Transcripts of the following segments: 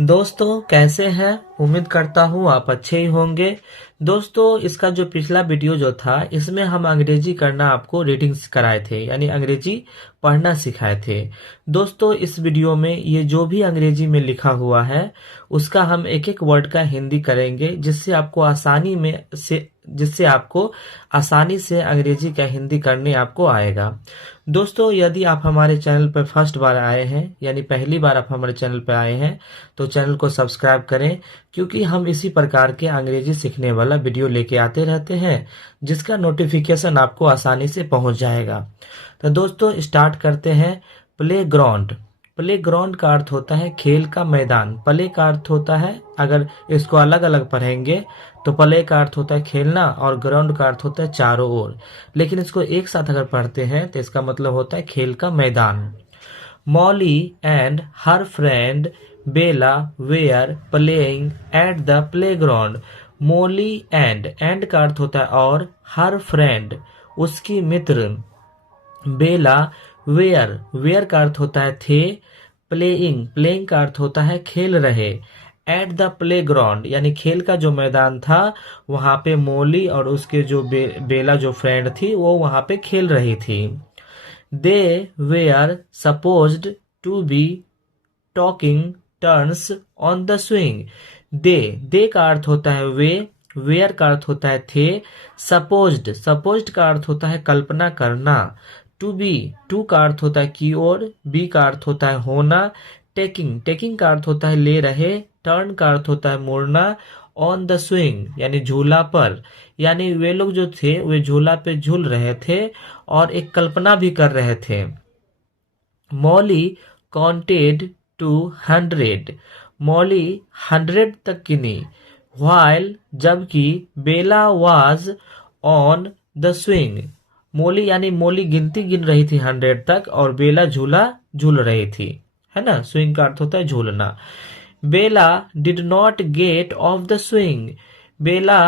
दोस्तों कैसे हैं। उम्मीद करता हूँ आप अच्छे ही होंगे। दोस्तों इसका जो पिछला वीडियो जो था इसमें हम अंग्रेजी करना आपको रीडिंग्स कराए थे, यानी अंग्रेजी पढ़ना सिखाए थे। दोस्तों इस वीडियो में ये जो भी अंग्रेजी में लिखा हुआ है उसका हम एक एक वर्ड का हिंदी करेंगे, जिससे आपको आसानी से अंग्रेजी का हिंदी करने आपको आएगा। दोस्तों यदि आप हमारे चैनल पर फर्स्ट बार आए हैं, यानी पहली बार आप हमारे चैनल पर आए हैं, तो चैनल को सब्सक्राइब करें, क्योंकि हम इसी प्रकार के अंग्रेजी सीखने वाला वीडियो लेके आते रहते हैं जिसका नोटिफिकेशन आपको आसानी से पहुंच जाएगा। तो दोस्तों स्टार्ट करते हैं। Play ground. प्ले ग्राउंड का अर्थ होता है खेल का मैदान। प्ले का अर्थ होता है, अगर इसको अलग अलग पढ़ेंगे तो प्ले का अर्थ होता है खेलना और ग्राउंड का अर्थ होता है चारों ओर, लेकिन इसको एक साथ अगर पढ़ते हैं तो इसका मतलब होता है खेल का मैदान। Molly and her friend Bella were playing at the playground. Molly and का अर्थ होता है और, हर फ्रेंड उसकी मित्र, बेला वेयर का अर्थ होता है थे, प्लेइंग का अर्थ होता है खेल रहे, एट द प्लेग्राउंड यानी खेल का जो मैदान था वहां पे मोली और उसके जो बेला जो फ्रेंड थी वो वहां पे खेल रही थी। They were supposed to be talking turns on the swing. They का अर्थ होता है वे, वेयर का अर्थ होता है थे, सपोज्ड का अर्थ होता है कल्पना करना, टू का अर्थ होता है की ओर, बी का अर्थ होता है होना, टेकिंग का अर्थ होता है ले रहे, टर्न का अर्थ होता है मुड़ना, ऑन द स्विंग यानी झूला पर, यानी वे लोग जो थे वे झूला पे झूल रहे थे और एक कल्पना भी कर रहे थे। Molly counted to 100। मॉली 100 तक गिनी। व्हाइल जबकि बेला वाज ऑन द स्विंग। मोली यानी मोली गिनती गिन रही थी 100 तक और बेला झूला झूल रही थी, है ना। स्विंग का अर्थ होता है झूलना। Bella did not get off the swing. Bella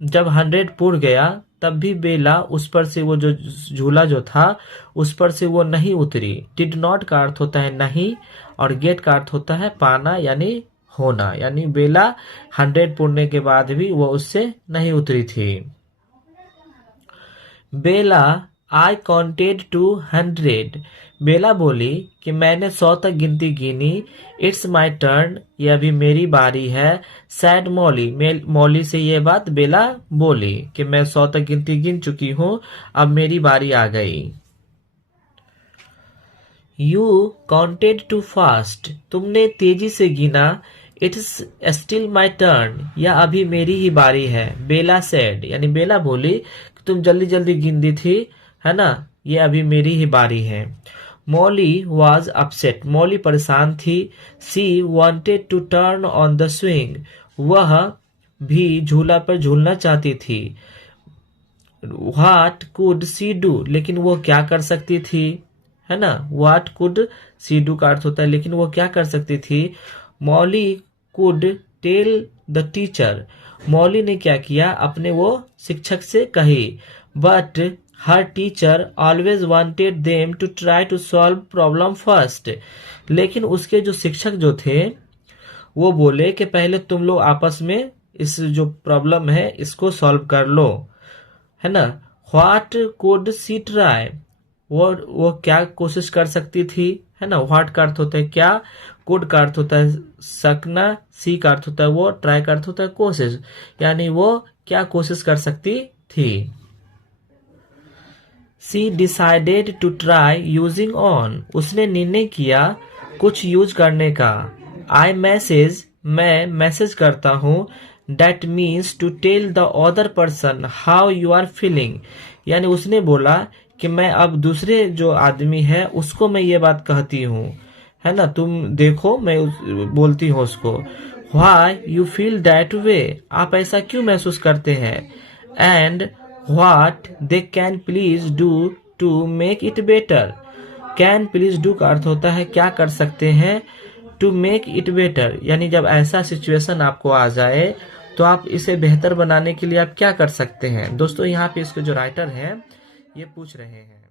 जब 100 पूर गया तब भी बेला उस पर से वो जो झूला जो था उस पर से वो नहीं उतरी। डिड नॉट का अर्थ होता है नहीं और गेट का अर्थ होता है पाना यानी होना, यानी बेला 100 पूरने के बाद भी वो उससे नहीं उतरी थी। बेला आई काउंटेड टू 100। बेला बोली कि मैंने 100 तक गिनती गिनी। इट्स माई टर्न, ये अभी मेरी बारी है। सैड मॉली से ये बात बेला बोली कि मैं 100 तक गिनती गिन चुकी हूँ, अब मेरी बारी आ गई। You counted too fast. तुमने तेजी से गिना। इट्स स्टिल माई टर्न, यह अभी मेरी ही बारी है। बेला सेड यानी बेला बोली कि तुम जल्दी जल्दी गिनती थी, है ना, ये अभी मेरी ही बारी है। Molly was upset. मॉली परेशान थी। She wanted to turn on the swing. वह भी झूला पर झूलना चाहती थी। व्हाट कुड सी डू, लेकिन वो क्या कर सकती थी, है ना। व्हाट कुड सी डू का अर्थ होता है लेकिन वो क्या कर सकती थी। Molly could tell the teacher. Molly ने क्या किया, अपने वो शिक्षक से कही। But her teacher always wanted them to try to solve problem first. लेकिन उसके जो शिक्षक जो थे वो बोले कि पहले तुम लोग आपस में इस जो प्रॉब्लम है इसको सॉल्व कर लो, है ना। व्हाट कुड सी ट्राई, वो क्या कोशिश कर सकती थी, है ना। व्हाट का अर्थ होता है क्या, कुड का अर्थ होता है सकना, सी का अर्थ होता है वो, ट्राई का अर्थ होता है कोशिश, यानी वो क्या कोशिश कर सकती थी। She decided to try using on. उसने निर्णय किया कुछ यूज करने का। आई मैसेज, मैं मैसेज करता हूँ। That means to tell the other person how you are feeling, यानी उसने बोला कि मैं अब दूसरे जो आदमी है उसको मैं ये बात कहती हूँ, है ना, तुम देखो मैं बोलती हूँ उसको। Why you feel that way, आप ऐसा क्यों महसूस करते हैं। And what they can please do to make it better, can please do का अर्थ होता है क्या कर सकते हैं, to make it better यानी जब ऐसा सिचुएशन आपको आ जाए तो आप इसे बेहतर बनाने के लिए आप क्या कर सकते हैं। दोस्तों यहाँ पे इसके जो राइटर हैं ये पूछ रहे हैं।